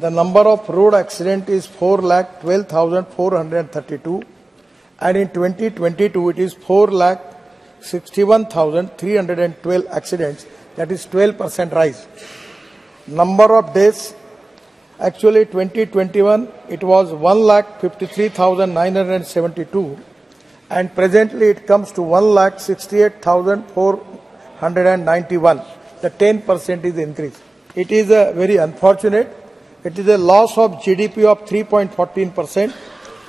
The number of road accident is 4,12,432, and in 2022 it is 4,61,312 accidents. That is 12% rise. Number of deaths, actually 2021 it was 1,53,972, and presently it comes to 1,68,491. The 10% is increase. It is a very unfortunate. It is a loss of GDP of 3.14%,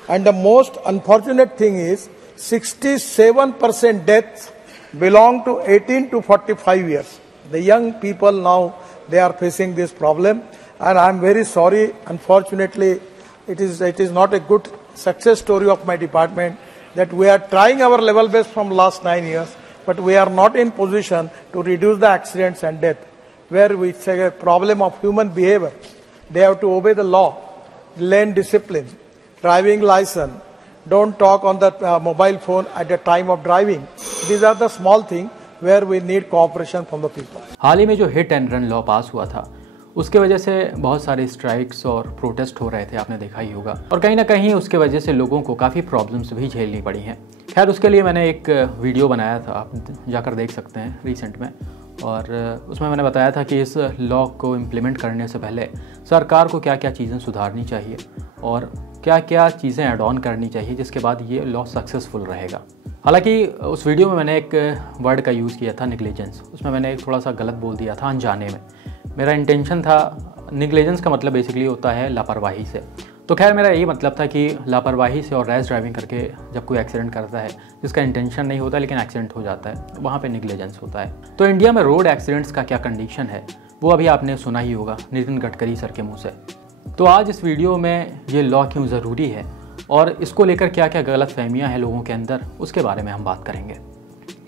and the most unfortunate thing is 67% deaths belong to 18 to 45 years. The young people now, they are facing this problem, and I am very sorry. Unfortunately, it is not a good success story of my department that we are trying our level best from last 9 years, but we are not in position to reduce the accidents and death, where we say a problem of human behavior. They have to obey the law, lane discipline, driving license, don't talk on the mobile phone at the time of driving. These are the small things where we need cooperation from the people. हाल ही में जो hit and run law पास हुआ था, उसके वजह से बहुत सारे strikes और प्रोटेस्ट हो रहे थे, आपने देखा ही होगा, और कहीं ना कहीं उसके वजह से लोगों को काफ़ी प्रॉब्लम्स भी झेलनी पड़ी हैं। खैर, उसके लिए मैंने एक वीडियो बनाया था, आप जाकर देख सकते हैं रिसेंट में, और उसमें मैंने बताया था कि इस लॉ को इम्प्लीमेंट करने से पहले सरकार को क्या क्या चीज़ें सुधारनी चाहिए और क्या क्या चीज़ें ऐड ऑन करनी चाहिए, जिसके बाद ये लॉ सक्सेसफुल रहेगा। हालांकि उस वीडियो में मैंने एक वर्ड का यूज़ किया था, निग्लिजेंस। उसमें मैंने थोड़ा सा गलत बोल दिया था अनजाने में। मेरा इंटेंशन था, निग्लिजेंस का मतलब बेसिकली होता है लापरवाही से। तो खैर, मेरा यही मतलब था कि लापरवाही से और रैश ड्राइविंग करके जब कोई एक्सीडेंट करता है जिसका इंटेंशन नहीं होता लेकिन एक्सीडेंट हो जाता है, तो वहाँ पे निग्लिजेंस होता है। तो इंडिया में रोड एक्सीडेंट्स का क्या कंडीशन है वो अभी आपने सुना ही होगा नितिन गडकरी सर के मुँह से। तो आज इस वीडियो में ये लॉ क्यों ज़रूरी है और इसको लेकर क्या क्या गलत फहमियाँ हैं लोगों के अंदर, उसके बारे में हम बात करेंगे।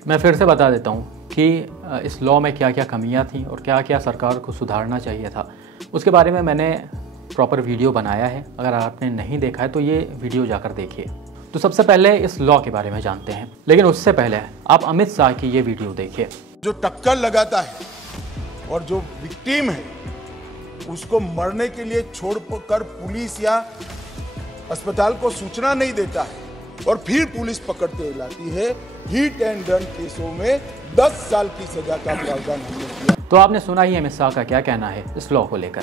मैं फिर से बता देता हूँ कि इस लॉ में क्या क्या कमियाँ थीं और क्या क्या सरकार को सुधारना चाहिए था, उसके बारे में मैंने प्रॉपर वीडियो बनाया है। अगर आपने नहीं देखा है तो ये वीडियो जाकर देखिए। तो सबसे पहले इस लॉ के बारे में जानते हैं, लेकिन उससे पहले आप अमित शाह की ये वीडियो देखिए। जो टक्कर लगाता है और जो विक्टिम है उसको मरने के लिए छोड़कर पुलिस या अस्पताल को सूचना नहीं देता है और फिर पुलिस पकड़ते लाती है, हिट एंड रन केसों में 10 साल की सजा का प्रावधान हमने किया। तो आपने सुना ही अमित शाह का क्या कहना है इस लॉ को लेकर।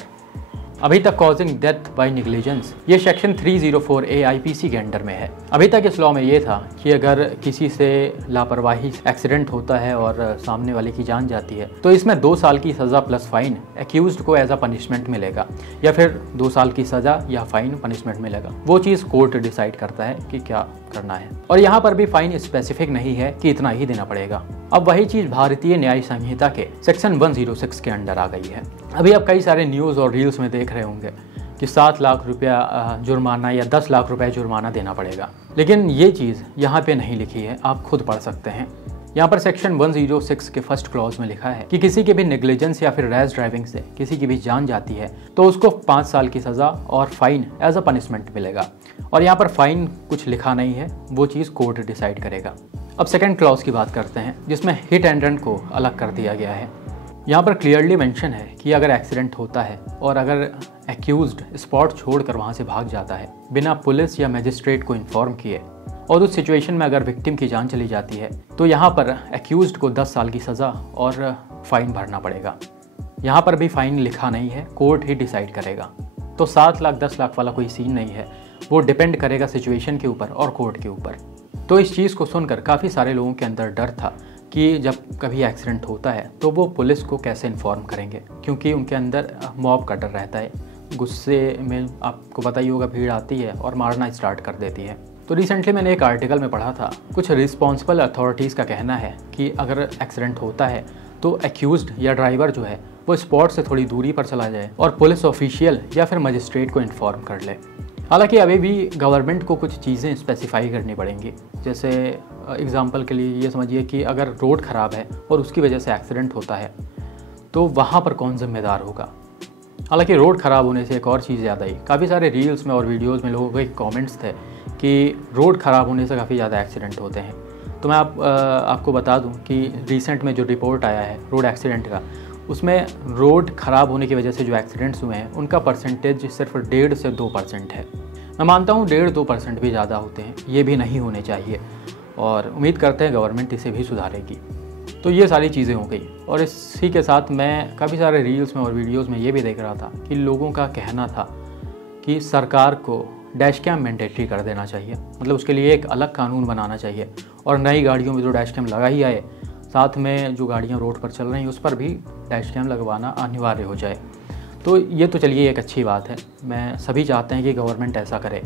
अभी तक कॉजिंग डेथ बाय निग्लिजेंस ये सेक्शन 304 AIPC के अंडर में है। अभी तक इस लॉ में ये था कि अगर किसी से लापरवाही एक्सीडेंट होता है और सामने वाले की जान जाती है तो इसमें 2 साल की सज़ा प्लस फाइन एक्यूज्ड को एज अ पनिशमेंट मिलेगा, या फिर 2 साल की सज़ा या फाइन पनिशमेंट मिलेगा। वो चीज़ कोर्ट डिसाइड करता है कि क्या करना है, और यहाँ पर भी फाइन स्पेसिफिक नहीं है कि इतना ही देना पड़ेगा। अब वही चीज़ भारतीय न्याय संहिता के सेक्शन 106 के अंडर आ गई है। अभी आप कई सारे न्यूज़ और रील्स में देख रहे होंगे कि 7 लाख रुपया जुर्माना या 10 लाख रुपए जुर्माना देना पड़ेगा, लेकिन ये चीज़ यहाँ पे नहीं लिखी है, आप खुद पढ़ सकते हैं। यहाँ पर सेक्शन 106 के फर्स्ट क्लॉज में लिखा है कि किसी के भी नेग्लिजेंस या फिर रैश ड्राइविंग से किसी की भी जान जाती है तो उसको 5 साल की सज़ा और फाइन एज अ पनिशमेंट मिलेगा। और यहाँ पर फाइन कुछ लिखा नहीं है, वो चीज़ कोर्ट डिसाइड करेगा। अब सेकेंड क्लॉज की बात करते हैं, जिसमें हिट एंड रन को अलग कर दिया गया है। यहाँ पर क्लियरली मेंशन है कि अगर एक्सीडेंट होता है और अगर एक्यूज्ड स्पॉट छोड़कर वहाँ से भाग जाता है बिना पुलिस या मजिस्ट्रेट को इन्फॉर्म किए, और उस सिचुएशन में अगर विक्टिम की जान चली जाती है तो यहाँ पर एक्यूज्ड को 10 साल की सज़ा और फाइन भरना पड़ेगा। यहाँ पर भी फाइन लिखा नहीं है, कोर्ट ही डिसाइड करेगा। तो 7 लाख 10 लाख वाला कोई सीन नहीं है, वो डिपेंड करेगा सिचुएशन के ऊपर और कोर्ट के ऊपर। तो इस चीज़ को सुनकर काफ़ी सारे लोगों के अंदर डर था कि जब कभी एक्सीडेंट होता है तो वो पुलिस को कैसे इन्फॉर्म करेंगे, क्योंकि उनके अंदर मॉब का डर रहता है। गुस्से में आपको पता ही होगा, भीड़ आती है और मारना स्टार्ट कर देती है। तो रिसेंटली मैंने एक आर्टिकल में पढ़ा था, कुछ रिस्पॉन्सिबल अथॉरिटीज़ का कहना है कि अगर एक्सीडेंट होता है तो एक्यूज्ड या ड्राइवर जो है वो स्पॉट से थोड़ी दूरी पर चला जाए और पुलिस ऑफिशियल या फिर मजिस्ट्रेट को इन्फॉर्म कर ले। हालांकि अभी भी गवर्नमेंट को कुछ चीज़ें स्पेसिफाई करनी पड़ेंगी। जैसे एग्जांपल के लिए ये समझिए कि अगर रोड ख़राब है और उसकी वजह से एक्सीडेंट होता है तो वहाँ पर कौन जिम्मेदार होगा। हालांकि रोड ख़राब होने से एक और चीज़ याद आई, काफ़ी सारे रील्स में और वीडियोज़ में लोगों के कॉमेंट्स थे कि रोड ख़राब होने से काफ़ी ज़्यादा एक्सीडेंट होते हैं। तो मैं आपको बता दूं कि रिसेंट में जो रिपोर्ट आया है रोड एक्सीडेंट का, उसमें रोड ख़राब होने की वजह से जो एक्सीडेंट्स हुए हैं उनका परसेंटेज सिर्फ 1.5 से 2% है। मैं मानता हूँ 1.5-2% भी ज़्यादा होते हैं, ये भी नहीं होने चाहिए, और उम्मीद करते हैं गवर्नमेंट इसे भी सुधारेगी। तो ये सारी चीज़ें हो गई, और इसी के साथ मैं काफ़ी सारे रील्स में और वीडियोस में ये भी देख रहा था कि लोगों का कहना था कि सरकार को डैश कैम मैंडेटरी कर देना चाहिए, मतलब उसके लिए एक अलग कानून बनाना चाहिए, और नई गाड़ियों में जो डैश कैम लगा ही आए, साथ में जो गाड़ियाँ रोड पर चल रही हैं उस पर भी डैश कैम लगवाना अनिवार्य हो जाए। तो ये तो चलिए एक अच्छी बात है, मैं सभी चाहते हैं कि गवर्नमेंट ऐसा करे,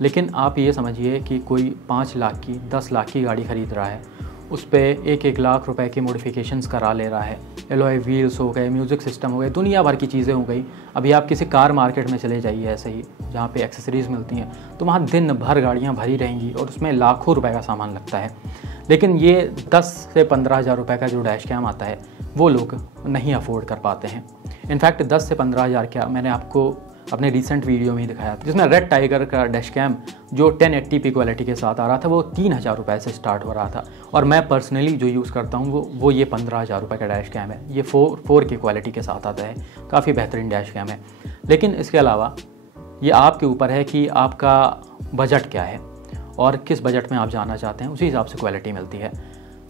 लेकिन आप ये समझिए कि कोई 5 लाख की 10 लाख की गाड़ी ख़रीद रहा है, उस पर 1-1 लाख रुपए की मॉडिफिकेशंस करा ले रहा है, एलॉय व्हील्स हो गए, म्यूज़िक सिस्टम हो गए, दुनिया भर की चीज़ें हो गई। अभी आप किसी कार मार्केट में चले जाइए ऐसे ही, जहाँ पे एक्सेसरीज़ मिलती हैं, तो वहाँ दिन भर गाड़ियाँ भरी रहेंगी और उसमें लाखों रुपए का सामान लगता है। लेकिन ये 10 से 15 हज़ार रुपये का जो डैश कैम आता है वो लोग नहीं अफोर्ड कर पाते हैं। इनफैक्ट 10 से 15 हज़ार क्या, मैंने आपको अपने रिसेंट वीडियो में ही दिखाया था, जिसमें रेड टाइगर का डैश कैम जो 1080p क्वालिटी के साथ आ रहा था वो 3,000 रुपये से स्टार्ट हो रहा था, और मैं पर्सनली जो यूज़ करता हूँ वो ये 15,000 रुपये का डैश कैम है। ये 4K क्वालिटी के साथ आता है, काफ़ी बेहतरीन डैश कैम है। लेकिन इसके अलावा ये आपके ऊपर है कि आपका बजट क्या है और किस बजट में आप जाना चाहते हैं, उसी हिसाब से क्वालिटी मिलती है।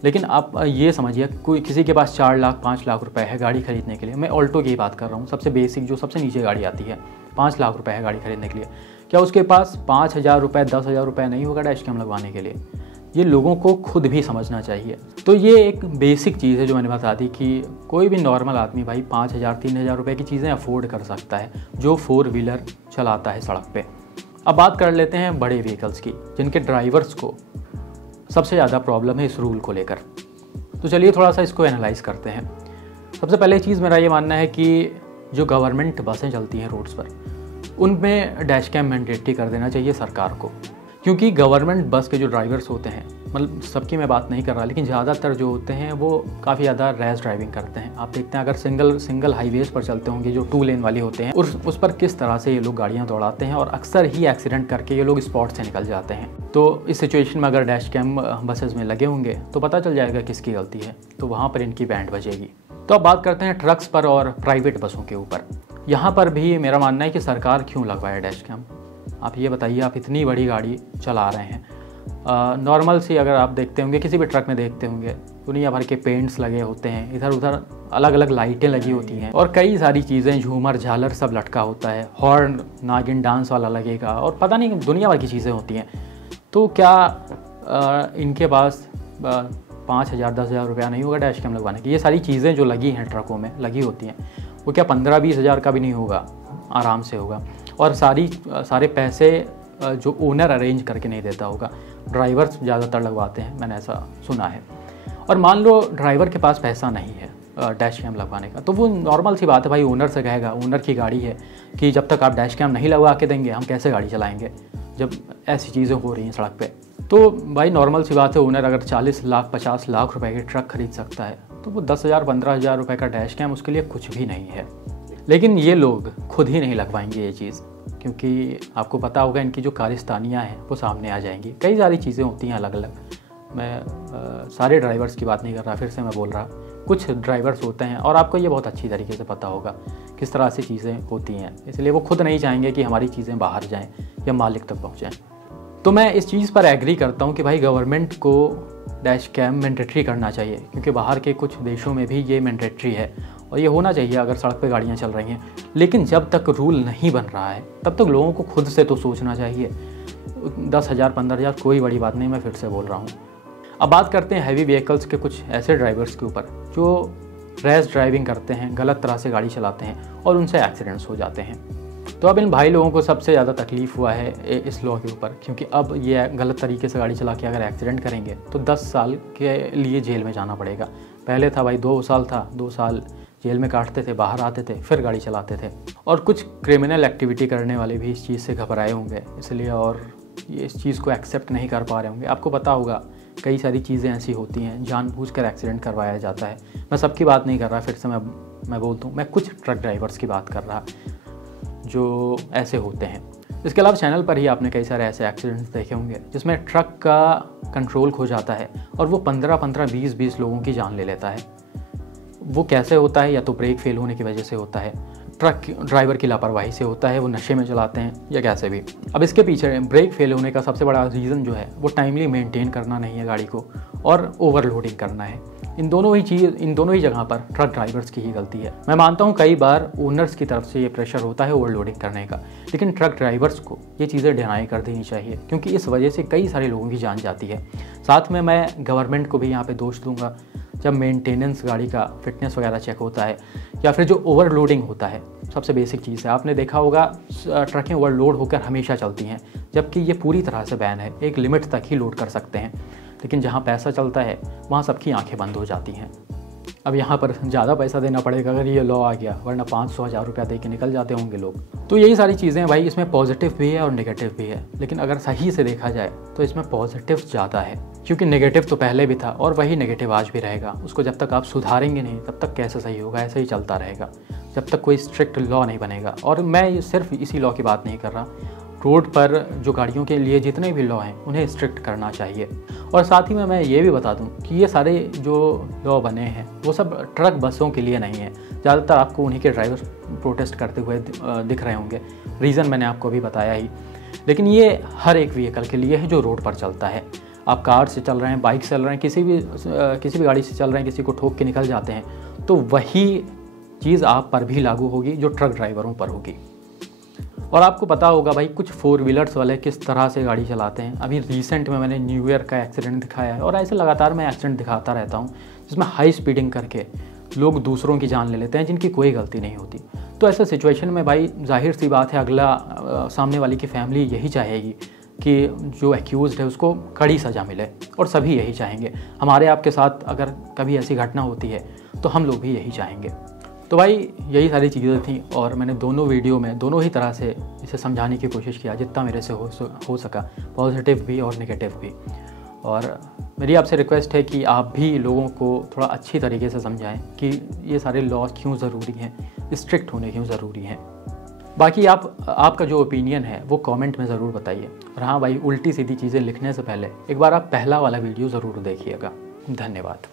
लेकिन आप ये समझिए कोई किसी के पास 4 लाख 5 लाख रुपए है गाड़ी खरीदने के लिए, मैं ऑल्टो की बात कर रहा हूँ, सबसे बेसिक जो सबसे नीचे गाड़ी आती है, 5 लाख रुपए है गाड़ी खरीदने के लिए, क्या उसके पास 5,000 रुपये 10,000 रुपये नहीं होगा डैश कैम लगवाने के लिए? ये लोगों को खुद भी समझना चाहिए। तो ये एक बेसिक चीज़ है जो मैंने बता दी कि कोई भी नॉर्मल आदमी भाई 5,000 3,000 रुपये की चीज़ें अफोर्ड कर सकता है जो 4 व्हीलर चलाता है सड़क पे। अब बात कर लेते हैं बड़े व्हीकल्स की, जिनके ड्राइवर्स को सबसे ज़्यादा प्रॉब्लम है इस रूल को लेकर। तो चलिए थोड़ा सा इसको एनालाइज करते हैं। सबसे पहले चीज़ मेरा ये मानना है कि जो गवर्नमेंट बसें चलती हैं रोड्स पर, उनमें डैश कैम मैंडेटरी कर देना चाहिए सरकार को, क्योंकि गवर्नमेंट बस के जो ड्राइवर्स होते हैं, मतलब सबकी मैं बात नहीं कर रहा, लेकिन ज़्यादातर जो होते हैं वो काफ़ी ज़्यादा रैश ड्राइविंग करते हैं। आप देखते हैं अगर सिंगल हाईवेज़ पर चलते होंगे जो 2 लेन वाली होते हैं, उस पर किस तरह से ये लोग गाड़ियाँ दौड़ाते हैं, और अक्सर ही एक्सीडेंट करके ये लोग स्पॉट से निकल जाते हैं। तो इस सिचुएशन में अगर डैश कैम बसेज़ में लगे होंगे तो पता चल जाएगा किसकी गलती है, तो वहाँ पर इनकी बैंड बजेगी। तो अब बात करते हैं ट्रक्स पर और प्राइवेट बसों के ऊपर। यहाँ पर भी मेरा मानना है कि सरकार क्यों लगवाए डैश कैम। आप ये बताइए, आप इतनी बड़ी गाड़ी चला रहे हैं, नॉर्मल सी अगर आप देखते होंगे, किसी भी ट्रक में देखते होंगे, दुनिया भर के पेंट्स लगे होते हैं, इधर उधर अलग अलग लाइटें लगी होती हैं, और कई सारी चीज़ें, झूमर झालर सब लटका होता है, हॉर्न नागिन डांस वाला लगेगा, और पता नहीं दुनिया भर की चीज़ें होती हैं। तो क्या इनके पास 5,000 10,000 रुपया नहीं होगा डैश कैम लगवाने की? ये सारी चीज़ें जो लगी हैं ट्रकों में लगी होती हैं, वो क्या 15-20 हज़ार का भी नहीं होगा, आराम से होगा। और सारे पैसे जो ओनर अरेंज करके नहीं देता होगा, ड्राइवर्स ज़्यादातर लगवाते हैं, मैंने ऐसा सुना है। और मान लो ड्राइवर के पास पैसा नहीं है डैश कैम लगवाने का, तो वो नॉर्मल सी बात है भाई, ओनर से कहेगा, ओनर की गाड़ी है, कि जब तक आप डैश कैम नहीं लगवा के देंगे हम कैसे गाड़ी चलाएंगे जब ऐसी चीज़ें हो रही हैं सड़क पे। तो भाई नॉर्मल सी बात है, ओनर अगर 40 लाख 50 लाख रुपए के ट्रक खरीद सकता है, तो वो 10,000 15,000 रुपये का डैश कैम उसके लिए कुछ भी नहीं है। लेकिन ये लोग खुद ही नहीं लगवाएंगे ये चीज़, क्योंकि आपको पता होगा इनकी जो कारस्तानियाँ हैं वो सामने आ जाएंगी। कई सारी चीज़ें होती हैं अलग अलग, मैं सारे ड्राइवर्स की बात नहीं कर रहा, फिर से मैं बोल रहा, कुछ ड्राइवर्स होते हैं, और आपको ये बहुत अच्छी तरीके से पता होगा किस तरह से चीज़ें होती हैं, इसलिए वो खुद नहीं चाहेंगे कि हमारी चीज़ें बाहर जाएँ या मालिक तक पहुँचें। तो मैं इस चीज़ पर एग्री करता हूँ कि भाई गवर्नमेंट को डैश कैम मैंडेटरी करना चाहिए, क्योंकि बाहर के कुछ देशों में भी ये मैंडेटरी है और ये होना चाहिए अगर सड़क पे गाड़ियाँ चल रही हैं। लेकिन जब तक रूल नहीं बन रहा है तब तक लोगों को खुद से तो सोचना चाहिए। 10,000 15,000 कोई बड़ी बात नहीं, मैं फिर से बोल रहा हूँ। अब बात करते हैं हैवी व्हीकल्स के कुछ ऐसे ड्राइवर्स के ऊपर जो रैश ड्राइविंग करते हैं, गलत तरह से गाड़ी चलाते हैं और उनसे एक्सीडेंट्स हो जाते हैं। तो अब इन भाई लोगों को सबसे ज़्यादा तकलीफ़ हुआ है इस लॉ के ऊपर, क्योंकि अब ये गलत तरीके से गाड़ी चला के अगर एक्सीडेंट करेंगे तो 10 साल के लिए जेल में जाना पड़ेगा। पहले था भाई 2 साल था, 2 साल जेल में काटते थे, बाहर आते थे, फिर गाड़ी चलाते थे। और कुछ क्रिमिनल एक्टिविटी करने वाले भी इस चीज़ से घबराए होंगे इसलिए, और ये इस चीज़ को एक्सेप्ट नहीं कर पा रहे होंगे। आपको पता होगा कई सारी चीज़ें ऐसी होती हैं, जानबूझकर एक्सीडेंट करवाया जाता है। मैं सबकी बात नहीं कर रहा, फिर से मैं बोलता हूँ, मैं कुछ ट्रक ड्राइवर्स की बात कर रहा जो ऐसे होते हैं। इसके अलावा चैनल पर ही आपने कई सारे ऐसे एक्सीडेंट्स देखे होंगे जिसमें ट्रक का कंट्रोल खो जाता है और वो 15-15 20-20 लोगों की जान ले लेता है। वो कैसे होता है, या तो ब्रेक फेल होने की वजह से होता है, ट्रक ड्राइवर की लापरवाही से होता है, वो नशे में चलाते हैं, या कैसे भी। अब इसके पीछे ब्रेक फेल होने का सबसे बड़ा रीज़न जो है वो टाइमली मेंटेन करना नहीं है गाड़ी को, और ओवरलोडिंग करना है। इन दोनों ही जगह पर ट्रक ड्राइवर्स की ही गलती है। मैं मानता हूँ कई बार ओनर्स की तरफ से ये प्रेशर होता है ओवरलोडिंग करने का, लेकिन ट्रक ड्राइवर्स को ये चीज़ें डिनाई कर देनी चाहिए, क्योंकि इस वजह से कई सारे लोगों की जान जाती है। साथ में मैं गवर्नमेंट को भी यहाँ पे दोष दूंगा, जब मेंटेनेंस गाड़ी का फिटनेस वगैरह चेक होता है, या फिर जो ओवरलोडिंग होता है, सबसे बेसिक चीज़ है, आपने देखा होगा ट्रकें ओवरलोड होकर हमेशा चलती हैं, जबकि ये पूरी तरह से बैन है, एक लिमिट तक ही लोड कर सकते हैं। लेकिन जहाँ पैसा चलता है वहाँ सबकी आंखें बंद हो जाती हैं। अब यहाँ पर ज़्यादा पैसा देना पड़ेगा अगर ये लॉ आ गया, वरना 500-1000 रुपया दे के निकल जाते होंगे लोग। तो यही सारी चीज़ें भाई, इसमें पॉजिटिव भी है और नेगेटिव भी है, लेकिन अगर सही से देखा जाए तो इसमें पॉजिटिव ज़्यादा है, क्योंकि नेगेटिव तो पहले भी था और वही नेगेटिव आज भी रहेगा। उसको जब तक आप सुधारेंगे नहीं तब तक कैसे सही होगा, ऐसे ही चलता रहेगा जब तक कोई स्ट्रिक्ट लॉ नहीं बनेगा। और मैं सिर्फ इसी लॉ की बात नहीं कर रहा, रोड पर जो गाड़ियों के लिए जितने भी लॉ हैं उन्हें स्ट्रिक्ट करना चाहिए। और साथ ही में मैं ये भी बता दूं कि ये सारे जो लॉ बने हैं वो सब ट्रक बसों के लिए नहीं है। ज़्यादातर आपको उन्हीं के ड्राइवर प्रोटेस्ट करते हुए दिख रहे होंगे, रीज़न मैंने आपको अभी बताया ही। लेकिन ये हर एक व्हीकल के लिए है जो रोड पर चलता है। आप कार से चल रहे हैं, बाइक से चल रहे हैं, किसी भी गाड़ी से चल रहे हैं, किसी को ठोक के निकल जाते हैं, तो वही चीज़ आप पर भी लागू होगी जो ट्रक ड्राइवरों पर होगी। और आपको पता होगा भाई कुछ 4 व्हीलर्स वाले किस तरह से गाड़ी चलाते हैं। अभी रिसेंट में मैंने न्यू ईयर का एक्सीडेंट दिखाया है, और ऐसे लगातार मैं एक्सीडेंट दिखाता रहता हूँ जिसमें हाई स्पीडिंग करके लोग दूसरों की जान ले लेते हैं जिनकी कोई गलती नहीं होती। तो ऐसे सिचुएशन में भाई जाहिर सी बात है, अगला सामने वाली की फैमिली यही चाहेगी कि जो एक्यूज़ड है उसको कड़ी सज़ा मिले, और सभी यही चाहेंगे। हमारे आपके साथ अगर कभी ऐसी घटना होती है तो हम लोग भी यही चाहेंगे। तो भाई यही सारी चीज़ें थी, और मैंने दोनों वीडियो में दोनों ही तरह से इसे समझाने की कोशिश किया जितना मेरे से हो सका, पॉजिटिव भी और नेगेटिव भी। और मेरी आपसे रिक्वेस्ट है कि आप भी लोगों को थोड़ा अच्छी तरीके से समझाएं कि ये सारे लॉ क्यों ज़रूरी हैं, स्ट्रिक्ट होने क्यों ज़रूरी हैं। बाकी आपका जो ओपिनियन है वो कमेंट में ज़रूर बताइए। और हाँ भाई, उल्टी सीधी चीज़ें लिखने से पहले एक बार आप पहला वाला वीडियो ज़रूर देखिएगा। धन्यवाद।